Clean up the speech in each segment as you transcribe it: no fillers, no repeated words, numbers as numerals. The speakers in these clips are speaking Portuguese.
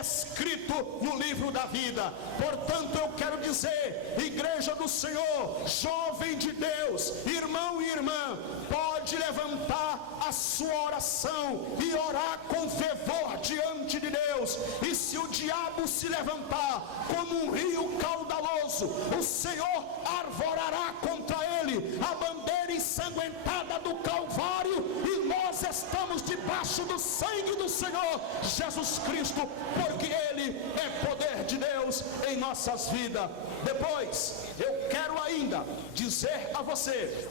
escrito no livro da vida. Portanto, eu quero dizer, igreja do Senhor, jovem de Deus, irmão e irmã, pode levantar a sua oração e orar com fervor diante de Deus. E se o diabo se levantar como um rio caudaloso, o Senhor arvorará contra ele a bandeira ensanguentada do Calvário, e nós estamos debaixo do sangue do Senhor Jesus Cristo, porque ele é poder de Deus em nossas vidas. Depois, eu quero ainda dizer a você: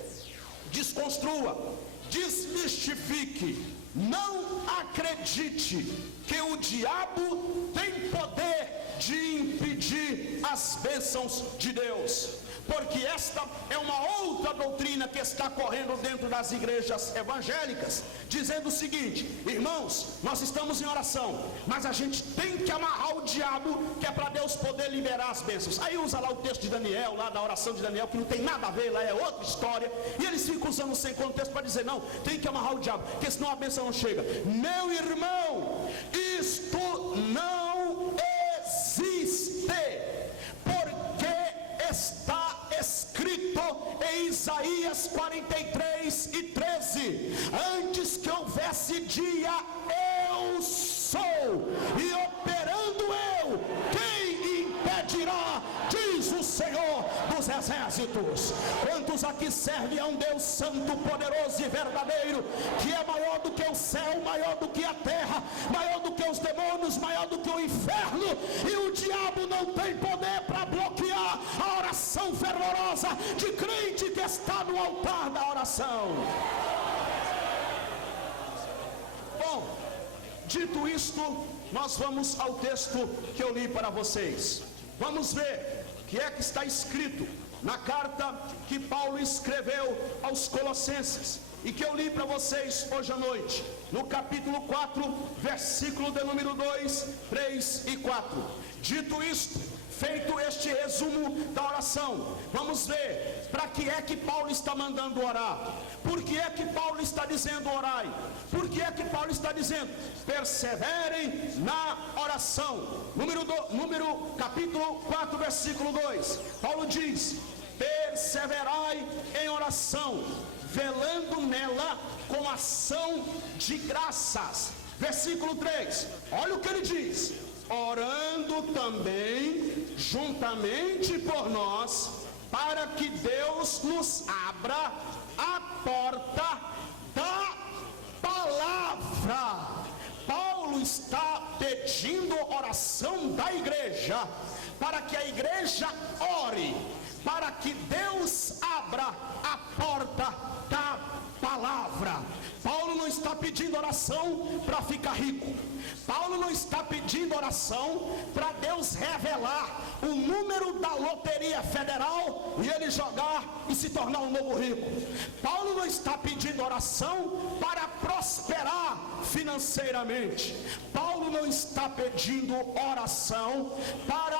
desconstrua, desmistifique, não acredite que o diabo tem poder de impedir as bênçãos de Deus, porque esta é uma outra doutrina que está correndo dentro das igrejas evangélicas, dizendo o seguinte: irmãos, nós estamos em oração, mas a gente tem que amarrar o diabo, que é para Deus poder liberar as bênçãos. Aí usa lá o texto de Daniel, lá da oração de Daniel, que não tem nada a ver, lá é outra história, e eles ficam usando sem contexto para dizer: não, tem que amarrar o diabo, porque senão a bênção não chega. Meu irmão, isto não existe, porque está escrito em Isaías 43:13: antes que houvesse dia, eu sou, e operando eu, quem impedirá, diz o Senhor dos exércitos. Quantos aqui servem a um Deus santo, poderoso e verdadeiro, que é maior do que o céu, maior do que a terra, maior do que os demônios, maior do que o inferno, e o diabo não tem poder para bloquear a oração fervorosa de crente que está no altar da oração. Bom, dito isto, nós vamos ao texto que eu li para vocês. Vamos ver o que é que está escrito na carta que Paulo escreveu aos Colossenses, e que eu li para vocês hoje à noite, no capítulo 4, versículo de número 2, 3 e 4. Dito isto, feito este resumo da oração, vamos ver para que é que Paulo está mandando orar. Por que é que Paulo está dizendo orai? Por que é que Paulo está dizendo perseverem na oração? Capítulo 4, versículo 2, Paulo diz: perseverai em oração, velando nela com ação de graças. Versículo 3, olha o que ele diz: orando também juntamente por nós, para que Deus nos abra a porta da palavra. Paulo está pedindo oração da igreja, para que a igreja ore, para que Deus abra a porta da palavra. Paulo não está pedindo oração para ficar rico. Paulo não está pedindo oração para Deus revelar o número da loteria federal e ele jogar e se tornar um novo rico. Paulo não está pedindo oração para prosperar financeiramente. Paulo não está pedindo oração para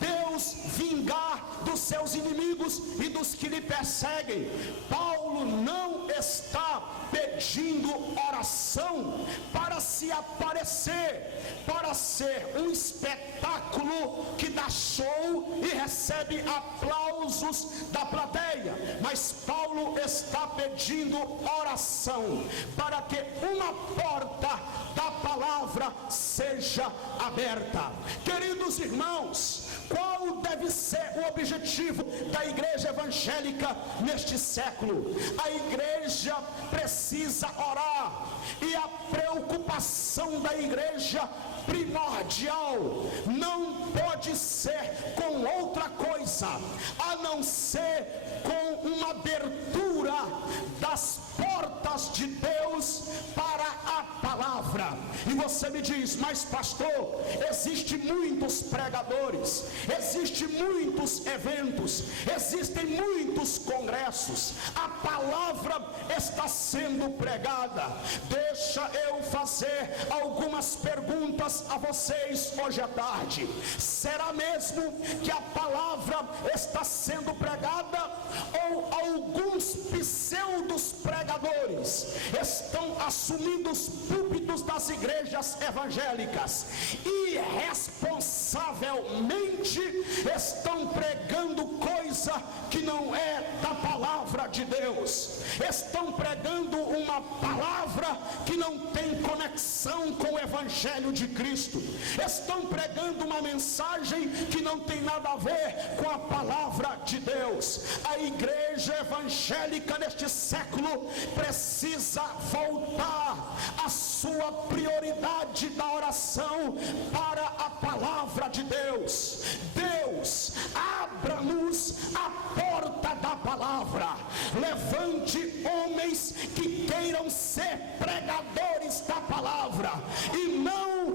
Deus vingar dos seus inimigos e dos que lhe perseguem. Paulo não está pedindo oração para se aparecer, para ser um espetáculo que dá show e recebe aplausos da plateia. Mas Paulo está pedindo oração para que uma porta da palavra seja aberta. Queridos irmãos, qual deve ser o objetivo da igreja evangélica neste século? A igreja precisa orar, e a preocupação da igreja primordial não pode ser com outra coisa a não ser com uma abertura das portas de Deus para a palavra. E você me diz: mas pastor, existem muitos pregadores, existem muitos eventos, existem muitos congressos, a palavra está sendo pregada. Deixa eu fazer algumas perguntas a vocês hoje à tarde. Será mesmo que a palavra está sendo pregada, ou alguns pseudos pregadores estão assumindo os púlpitos das igrejas evangélicas e irresponsavelmente estão pregando coisa que não é da palavra de Deus, estão pregando uma palavra que não tem conexão com o Evangelho de Cristo, estão pregando uma mensagem que não tem nada a ver com a palavra de Deus. A igreja evangélica neste século precisa voltar a sua prioridade da oração para a palavra de Deus. Deus, abra-nos a porta da palavra, levante homens que queiram ser pregadores da palavra e não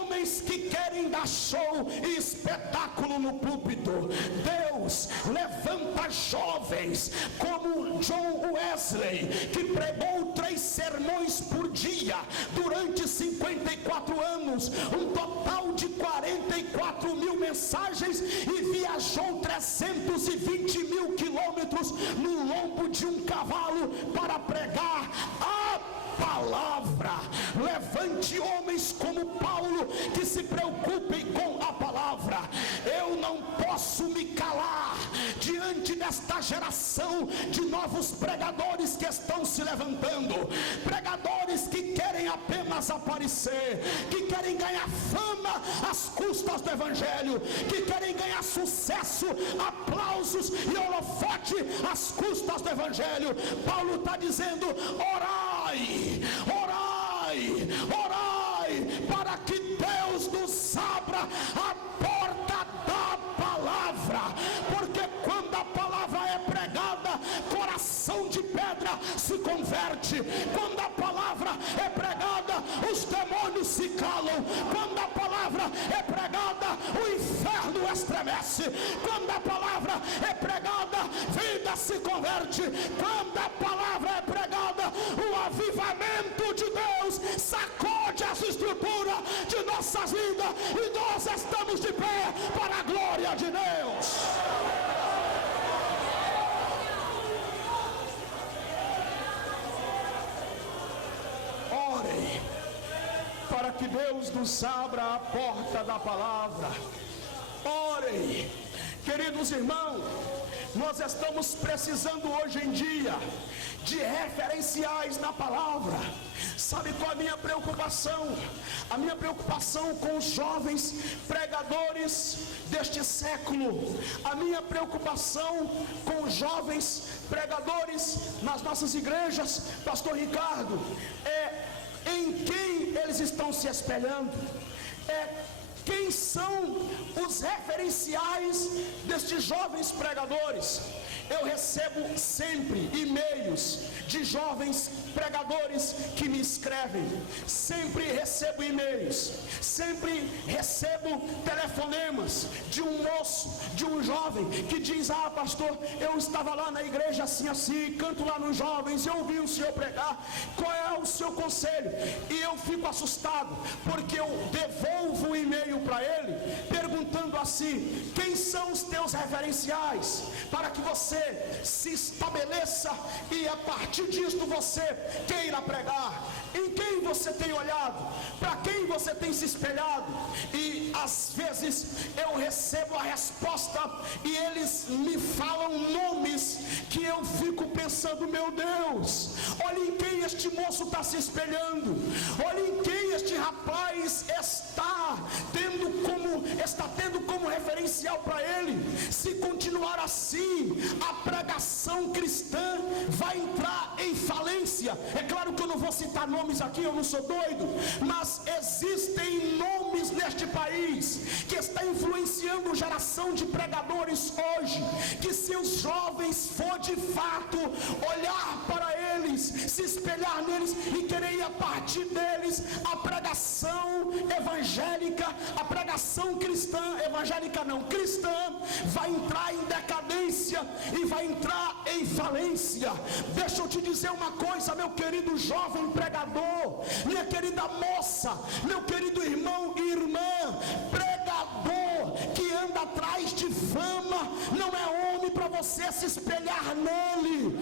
homens que querem dar show e espetáculo no púlpito. Deus, levanta jovens como John Wesley, que pregou 3 sermões por dia durante 54 anos, um total de 44.000 mensagens, e viajou 320.000 quilômetros no lombo de um cavalo para pregar a palavra. Levante homens como Paulo que se preocupem com a palavra. Eu não posso me calar diante desta geração de novos pregadores que estão se levantando, pregadores que querem apenas aparecer, que querem ganhar fama às custas do Evangelho, que querem ganhar sucesso, aplausos e holofote às custas do Evangelho. Paulo está dizendo: orai, orai, orai, para que Deus nos abra a porta da palavra, porque quando a palavra é pregada, coração de pedra se converte. Quando a palavra é pregada, os demônios se calam. Quando a palavra é pregada, o inferno estremece. Quando a palavra é pregada, vida se converte. Quando a palavra é pregada, o avivamento de Deus sacode as estruturas de nossas vidas e nós estamos de pé para a glória de Deus. Orem para que Deus nos abra a porta da palavra. Orem, queridos irmãos, nós estamos precisando hoje em dia de referenciais na palavra. Sabe qual é a minha preocupação? A minha preocupação com os jovens pregadores deste século, a minha preocupação com os jovens pregadores nas nossas igrejas, pastor Ricardo, é em quem eles estão se espelhando, quem são os referenciais destes jovens pregadores. Eu recebo sempre e-mails de jovens pregadores que me escrevem, sempre recebo e-mails, sempre recebo telefonemas de um moço, de um jovem que diz: ah, pastor, eu estava lá na igreja assim, canto lá nos jovens, eu ouvi o senhor pregar, qual é o seu conselho? E eu fico assustado, porque eu devolvo o e-mail para ele, perguntando assim: quem são os teus referenciais, para que você se estabeleça e a partir disto você queira pregar? Em quem você tem olhado? Para quem você tem se espelhado? E às vezes eu recebo a resposta e eles me falam nomes que eu fico pensando: meu Deus, olha em quem este moço está se espelhando, olha em quem este rapaz está tendo como referencial para ele. Se continuar assim, a pregação cristã vai entrar em falência. É claro que eu não vou citar nomes aqui, eu não sou doido, mas existem nomes neste país que está influenciando geração de pregadores hoje, que se os jovens for de fato olhar para eles, se espelhar neles e querer ir a partir deles, a pregação evangélica, a pregação cristã, evangélica não, cristã, vai entrar em decadência e vai entrar em falência. Deixa eu te dizer uma coisa, meu querido jovem pregador, minha querida moça, meu querido irmão e irmã, pregador que anda atrás de fama, não é homem para você se espelhar nele.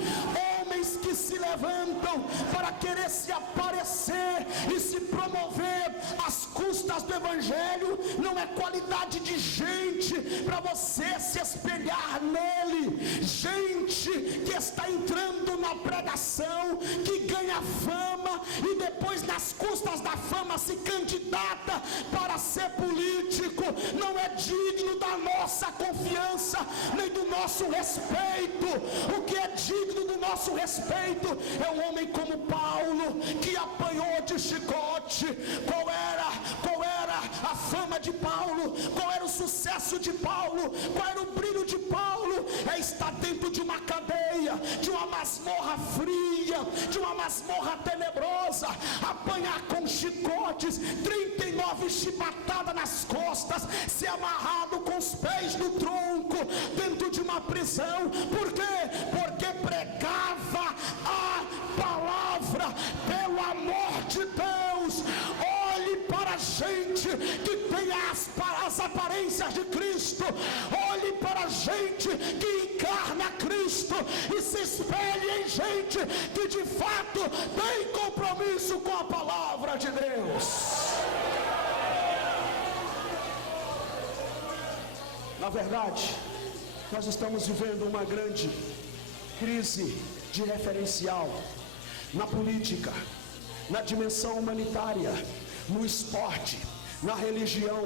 Homens que se levantam para querer se aparecer e se promover às custas do evangelho, não é qualidade de gente para você se espelhar nele. Gente que está entrando na pregação, que ganha fama e depois nas custas da fama se candidata para ser político, não é digno da nossa confiança nem do nosso respeito. O que é digno do nosso respeito é um homem como Paulo, que apanhou de chicote. Qual era a fama de Paulo? Qual era o sucesso de Paulo? Qual era o brilho de Paulo? É estar dentro de uma cadeia, de uma masmorra fria, de uma masmorra tenebrosa, apanhar com chicotes, 39 chibatadas nas costas, ser amarrado com os pés no tronco, dentro de uma prisão. Por quê? Porque pregava a palavra. Pelo amor de Deus, olhe para a gente que tem as aparências de Cristo, olhe para a gente que encarna Cristo e se espelhe em gente que de fato tem compromisso com a palavra de Deus. Na verdade, nós estamos vivendo uma grande crise de referencial na política, na dimensão humanitária, no esporte, na religião,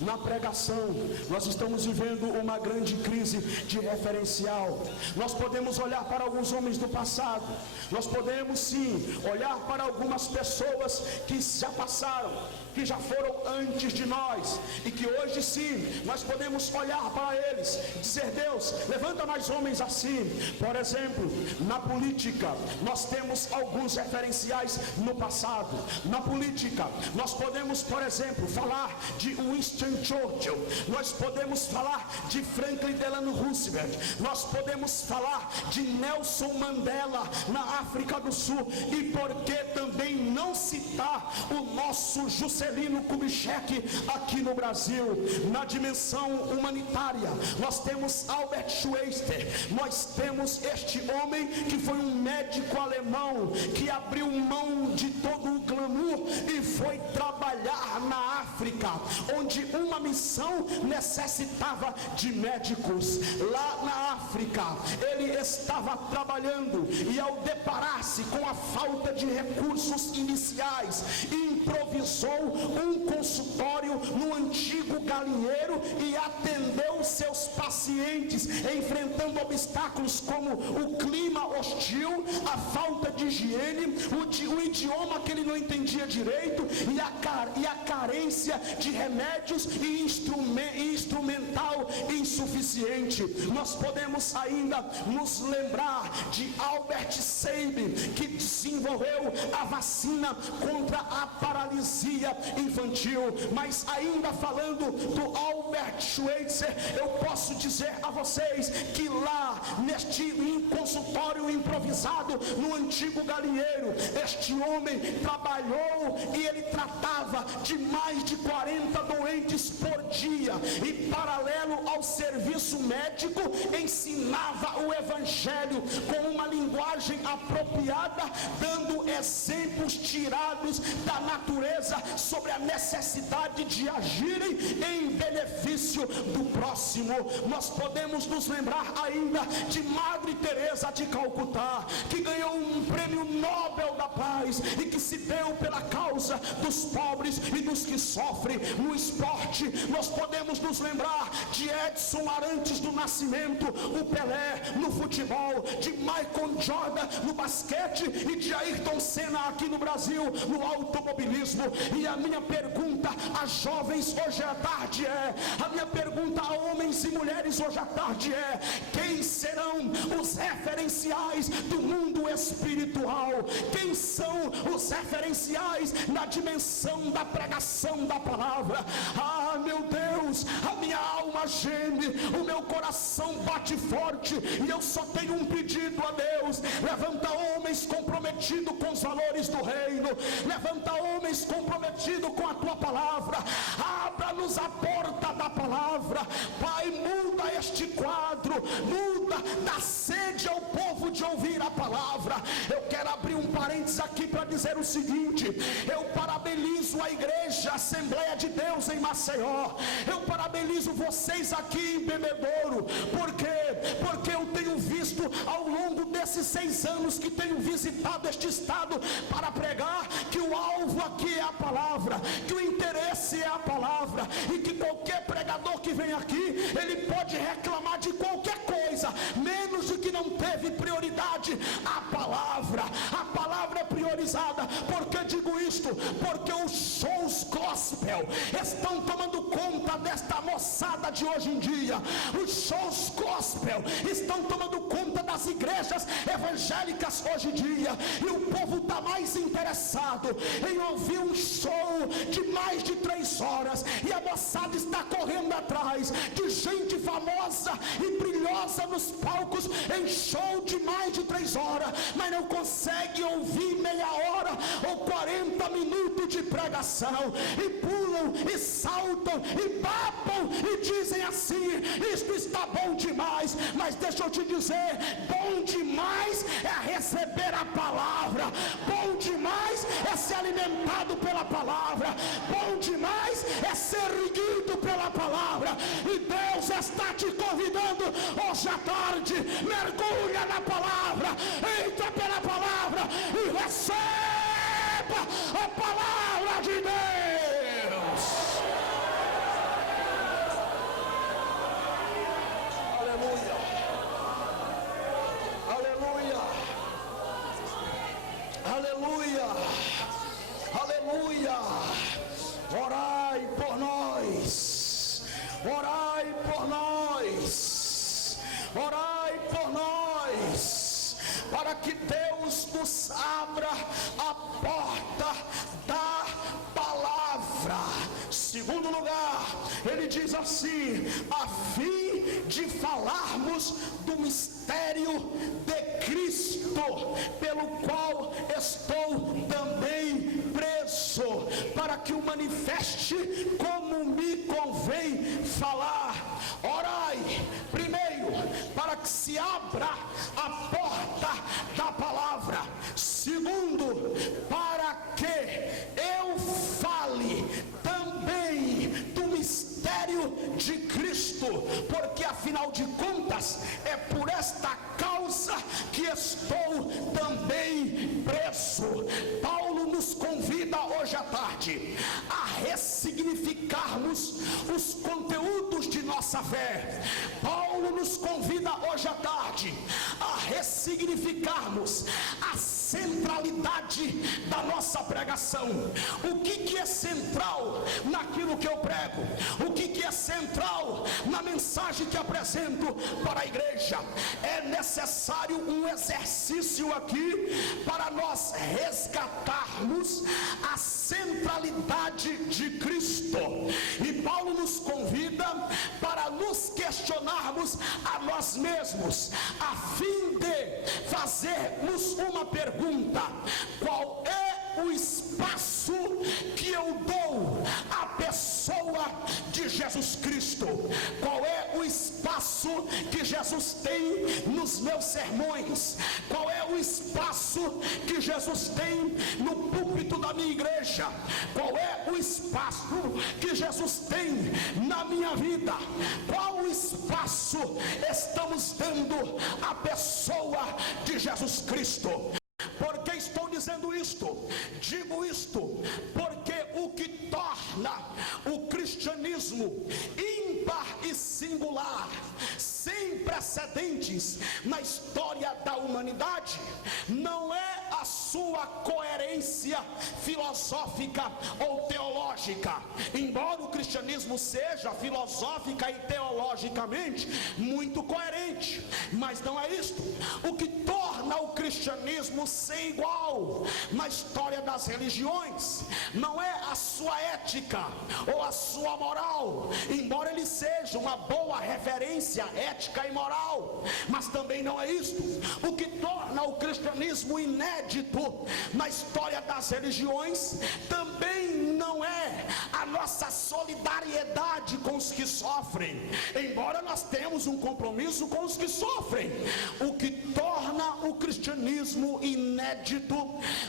na pregação. Nós estamos vivendo uma grande crise de referencial. Nós podemos olhar para alguns homens do passado, nós podemos sim olhar para algumas pessoas que já passaram, que já foram antes de nós, e que hoje sim, nós podemos olhar para eles e dizer: Deus, levanta mais homens assim. Por exemplo, na política, nós temos alguns referenciais no passado. Na política, nós podemos, por exemplo, falar de Winston Churchill, nós podemos falar de Franklin Delano Roosevelt, nós podemos falar de Nelson Mandela na África do Sul, e por que também não citar o nosso Juscelino Kubitschek aqui no Brasil? Na dimensão humanitária, nós temos Albert Schweitzer, nós temos este homem que foi um médico alemão, que abriu mão de todo o glamour e foi trabalhar na África, onde uma missão necessitava de médicos. Lá na África, ele estava trabalhando, e ao deparar-se com a falta de recursos iniciais, improvisou um consultório no antigo galinheiro e atendeu seus pacientes, enfrentando obstáculos como o clima hostil, a falta de higiene, o idioma que ele não entendia direito, e a carência de remédios e instrumental insuficiente. Nós podemos ainda nos lembrar de Albert Sabin, que desenvolveu a vacina contra a paralisia infantil. Mas ainda falando do Albert Schweitzer, eu posso dizer a vocês que lá neste consultório improvisado no antigo galinheiro, este homem trabalhou e ele tratava de mais de 40 doentes por dia, e paralelo ao serviço médico ensinava o evangelho com uma linguagem apropriada, dando exemplos tirados da natureza sobre a necessidade de agirem em benefício do próximo. Nós podemos nos lembrar ainda de Madre Teresa de Calcutá, que ganhou um prêmio Nobel da Paz e que se deu pela causa dos pobres e dos que sofrem. No esporte, nós podemos nos lembrar de Edson Arantes do Nascimento, o Pelé no futebol, de Michael Jordan no basquete e de Ayrton Senna aqui no Brasil no automobilismo. E a minha pergunta a jovens hoje à tarde a minha pergunta a homens e mulheres hoje à tarde é: quem serão os referenciais do mundo espiritual? Quem são os referenciais na dimensão da pregação da palavra? Ah, meu Deus, a minha alma geme, o meu coração bate forte, e eu só tenho um pedido a Deus: levanta homens comprometidos com os valores do reino, levanta homens comprometidos com a tua palavra, abra-nos a porta da palavra, Pai, muda este quadro, muda, dá sede ao povo de ouvir a palavra. Eu quero abrir um parênteses aqui para dizer o seguinte: eu parabenizo a igreja Assembleia de Deus em Maceió, eu parabenizo vocês aqui em Bebedouro. Por quê? Porque eu tenho visto ao longo desses 6 anos que tenho visitado este estado para pregar, que o alvo aqui é a palavra, que o interesse é a palavra, e que qualquer pregador que vem aqui, ele pode reclamar de qualquer coisa, menos de que não teve prioridade a palavra. A palavra é priorizada. Por que digo isto? Porque os shows gospel estão tomando conta desta moçada de hoje em dia. Os shows gospel estão tomando conta das igrejas evangélicas hoje em dia, e o povo está mais interessado em ouvir um show de mais de 3 horas, e a moçada está correndo atrás de gente famosa e brilhosa nos palcos em show de mais de 3 horas, mas não consegue ouvir meia hora ou 40 minutos de pregação, e pulam e saltam e babam e dizem assim: isto está bom demais. Mas deixa eu te dizer, bom demais é receber a palavra, bom demais é ser alimentado pela palavra, bom demais é ser erguido pela palavra. E Deus está te convidando hoje à tarde: mergulha na palavra, entra pela palavra e receba a palavra de Deus. Aleluia, aleluia, aleluia, aleluia. Orai por nós, orai por nós, orai por nós, para que Deus nos abra a porta da palavra. Segundo lugar, ele diz assim: a fim de falarmos do mistério de Cristo, pelo qual estou também preso, para que o manifeste como me convém falar. Orai, primeiro, para que se abra a porta da palavra. Segundo, para que eu fale também do mistério de Cristo, porque afinal de contas é por esta causa que estou também preso. Paulo nos convida hoje à tarde a ressignificarmos os conteúdos de nossa fé. Paulo nos convida hoje à tarde a ressignificarmos a centralidade da nossa pregação. O que é central naquilo que eu prego? O que é central na mensagem que apresento para a igreja? É necessário um exercício aqui para nós resgatarmos a centralidade de Cristo. E Paulo nos convida para nos questionarmos a nós mesmos, a fim de fazermos uma pergunta: qual é o espaço que eu dou à pessoa de Jesus Cristo? Qual é o espaço que Jesus tem nos meus sermões? Qual é o espaço que Jesus tem no púlpito da minha igreja? Qual é o espaço que Jesus tem na minha vida? Qual o espaço estamos dando à pessoa de Jesus Cristo? Por que estou dizendo isto? Digo isto porque o que torna o cristianismo ímpar e singular, sem precedentes na história da humanidade, não é a sua coerência filosófica ou teológica. Embora o cristianismo seja filosófica e teologicamente muito coerente, mas não é isto. O que torna o cristianismo ser igual na história das religiões não é a sua ética ou a sua moral, embora ele seja uma boa referência ética e moral, mas também não é isto. O que torna o cristianismo inédito inédito na história das religiões também não é a nossa solidariedade com os que sofrem, embora nós temos um compromisso com os que sofrem. O que torna o cristianismo inédito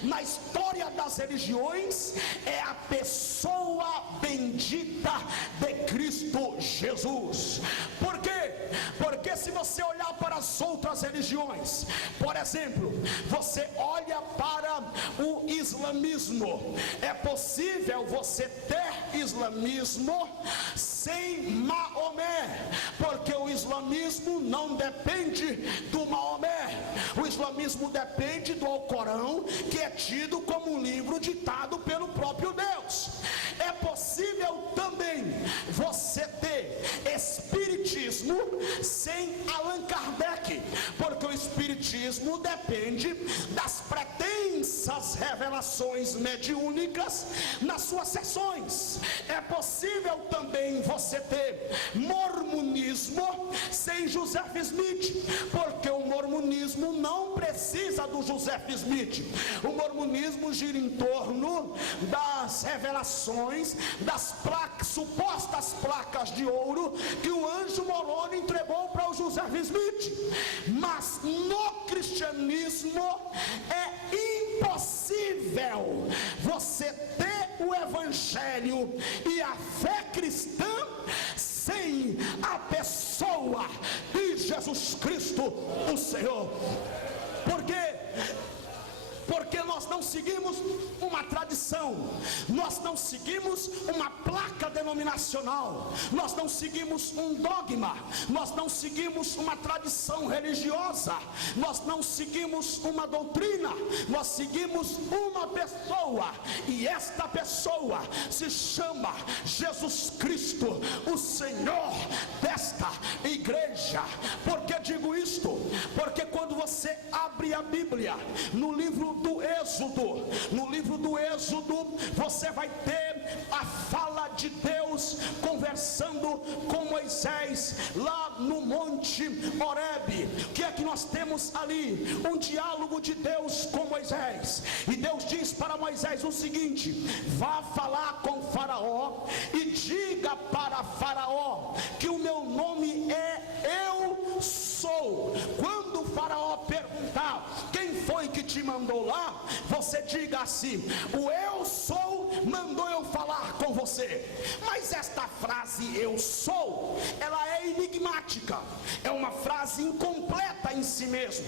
na história das religiões é a pessoa bendita de Cristo Jesus. Por quê? Porque se você olhar para as outras religiões, por exemplo, você olha para o islamismo, é possível você ter islamismo sem Maomé, porque o islamismo não depende do Maomé, o islamismo depende do Alcorão, que é tido como um livro ditado pelo próprio Deus. É possível também você ter espiritismo sem Allan Kardec, porque o espiritismo depende das pretensas revelações mediúnicas nas suas sessões. É possível também você ter mormonismo sem Joseph Smith, porque o mormonismo não precisa do Joseph Smith. O mormonismo gira em torno das revelações, das placas, supostas placas de ouro que o anjo Moroni entregou para o Joseph Smith. Mas no cristianismo é impossível você ter o evangelho e a fé cristã sem a pessoa de Jesus Cristo, o Senhor. Por quê? Porque nós não seguimos uma tradição, nós não seguimos uma placa denominacional, nós não seguimos um dogma, nós não seguimos uma tradição religiosa, nós não seguimos uma doutrina, nós seguimos uma pessoa, e esta pessoa se chama Jesus Cristo, o Senhor desta igreja. Por que digo isto? Porque quando você abre a Bíblia, no livro do Êxodo, você vai ter a fala de Deus conversando com Moisés lá no Monte Horebe. O que é que nós temos ali? Um diálogo de Deus com Moisés, e Deus diz para Moisés o seguinte: vá falar com Faraó e diga para Faraó que o meu nome é Eu Sou. Quando Faraó perguntar quem foi que te mandou lá, você diga assim: o Eu Sou mandou eu falar com você. Mas esta frase Eu Sou, ela é enigmática, é uma frase incompleta em si mesmo.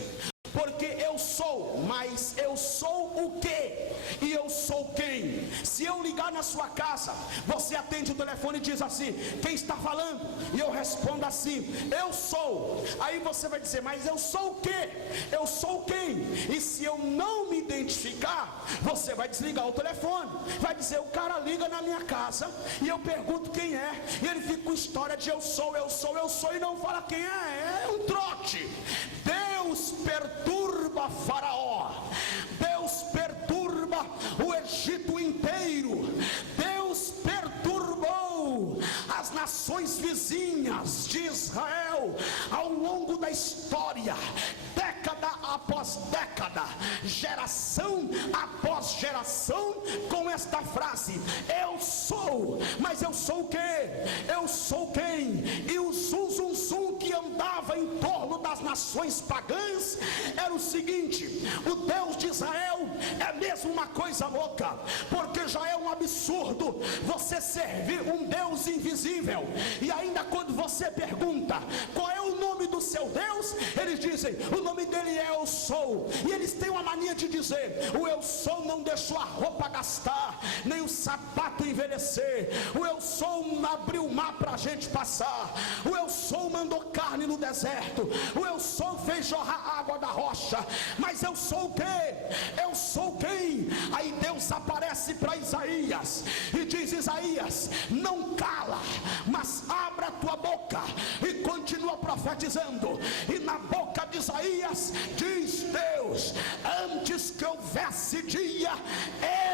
Porque eu sou, mas eu sou o quê? E eu sou quem? Se eu ligar na sua casa, você atende o telefone e diz assim: quem está falando? E eu respondo assim: eu sou. Aí você vai dizer: mas eu sou o quê? Eu sou quem? E se eu não me identificar, você vai desligar o telefone, vai dizer: o cara liga na minha casa e eu pergunto quem é, e ele fica com história de eu sou, eu sou, eu sou, e não fala quem é. É um trote. Deus perturba Faraó, Deus perturba o Egito inteiro, Deus perturbou as nações vizinhas de Israel ao longo da história, década após década, geração após geração, com esta frase: eu sou. Mas eu sou o quê? Eu sou quem? E o zum zum zum que andava em torno das nações pagãs era o seguinte: o Deus de Israel é mesmo uma coisa louca, porque já é um absurdo você servir um Deus invisível, e ainda quando você pergunta qual é o nome do seu Deus, eles dizem: o nome dele é Eu Sou. E eles têm uma mania de dizer: o Eu Sou não deixou a roupa gastar, nem o sapato envelhecer, o Eu Sou abriu o mar para a gente passar, o Eu Sou mandou carne no deserto, o Eu Sou fez jorrar água da rocha. Mas eu sou o quê? Eu sou quem? Aí Deus aparece para Isaías e diz: Isaías, não cala, mas abra a tua boca e continua profetizando. E na boca de Isaías diz Deus: antes que houvesse dia,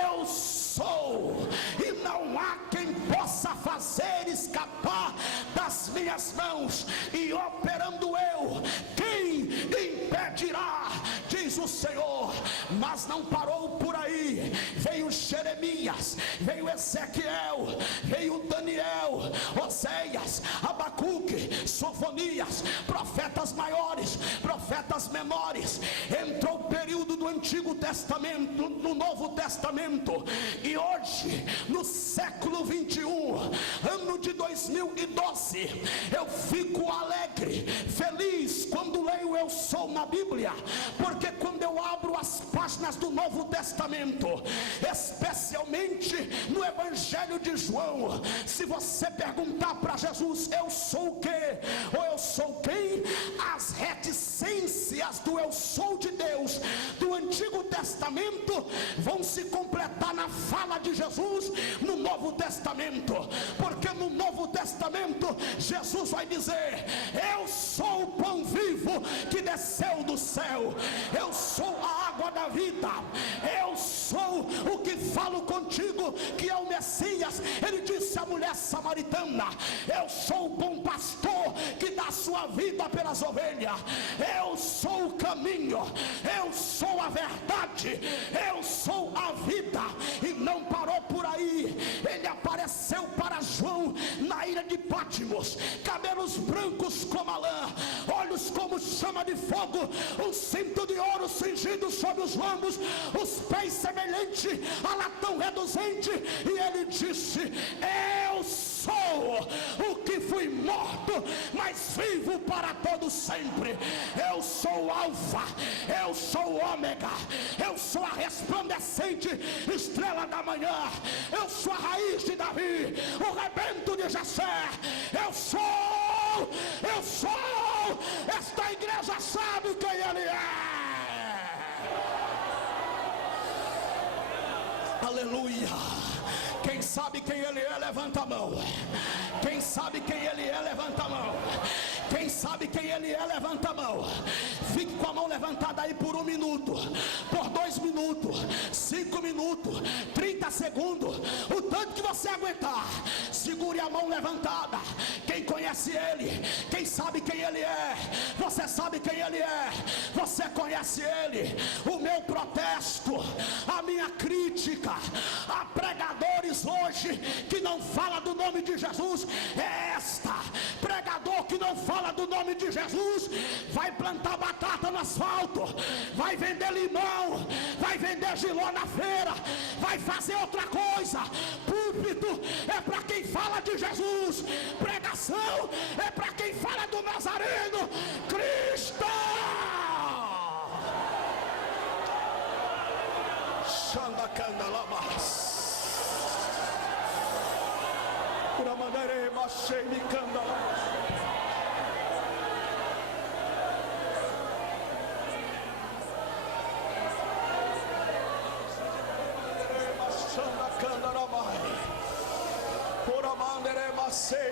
eu sou, e não há quem possa fazer escapar das minhas mãos, e operando eu, quem impedirá? Diz o Senhor. Mas não parou por aí. Veio Jeremias, veio Ezequiel, veio Daniel, Oséias, Abacuque, Sofonias, profetas maiores, profetas menores. Entrou o período do Antigo Testamento, no Novo Testamento, e hoje, no século 21, ano de 2012, eu fico alegre, feliz quando leio Eu Sou na Bíblia, porque quando eu abro as páginas do Novo Testamento, especialmente no Evangelho de João, se você perguntar para Jesus, eu sou o quê? Ou eu sou quem? As reticências do eu sou de Deus do Antigo Testamento vão se completar na fala de Jesus no Novo Testamento, porque no Novo Testamento Jesus vai dizer: eu sou o pão vivo que desceu do céu, eu sou a água da vida, eu sou o que falo contigo, que é o Messias. Ele disse à mulher samaritana: eu sou o bom pastor que dá sua vida pelas ovelhas, eu sou o caminho, eu sou a verdade, eu sou a vida. E não parou por aí, ele apareceu para João na ilha de Patmos, cabelos brancos como a lã, olhos como chama de fogo, um cinto de ouro cingido sobre os lombos, os pés semelhante a latão reduzente. E ele disse: eu sou o que fui morto, mas vivo para todo sempre. Eu sou o Alfa, eu sou o Ômega, eu sou a resplandecente estrela da manhã, eu sou a raiz de Davi, o rebento de Jessé. Eu sou. Esta igreja sabe quem ele é. Aleluia. Quem sabe quem ele é, levanta a mão. Quem sabe quem ele é, levanta a mão. Quem sabe quem ele é, levanta a mão. Fique com a mão levantada aí por 1 minuto, por 2 minutos, 5 minutos, 30 segundos, o tanto que você aguentar. Segure a mão levantada. Quem conhece ele, quem sabe quem ele é, você sabe quem ele é, você conhece ele. O meu protesto, a minha crítica a pregadores hoje que não fala do nome de Jesus é esta: pregador que não fala do nome de Jesus vai plantar batata no asfalto, vai vender limão, vai vender giló na feira, vai fazer outra coisa. Púlpito é para quem fala de Jesus, pregação é para quem fala do Nazareno Cristo. Xanda candalamas pura maneira machei me candalamas. Por a maneira machei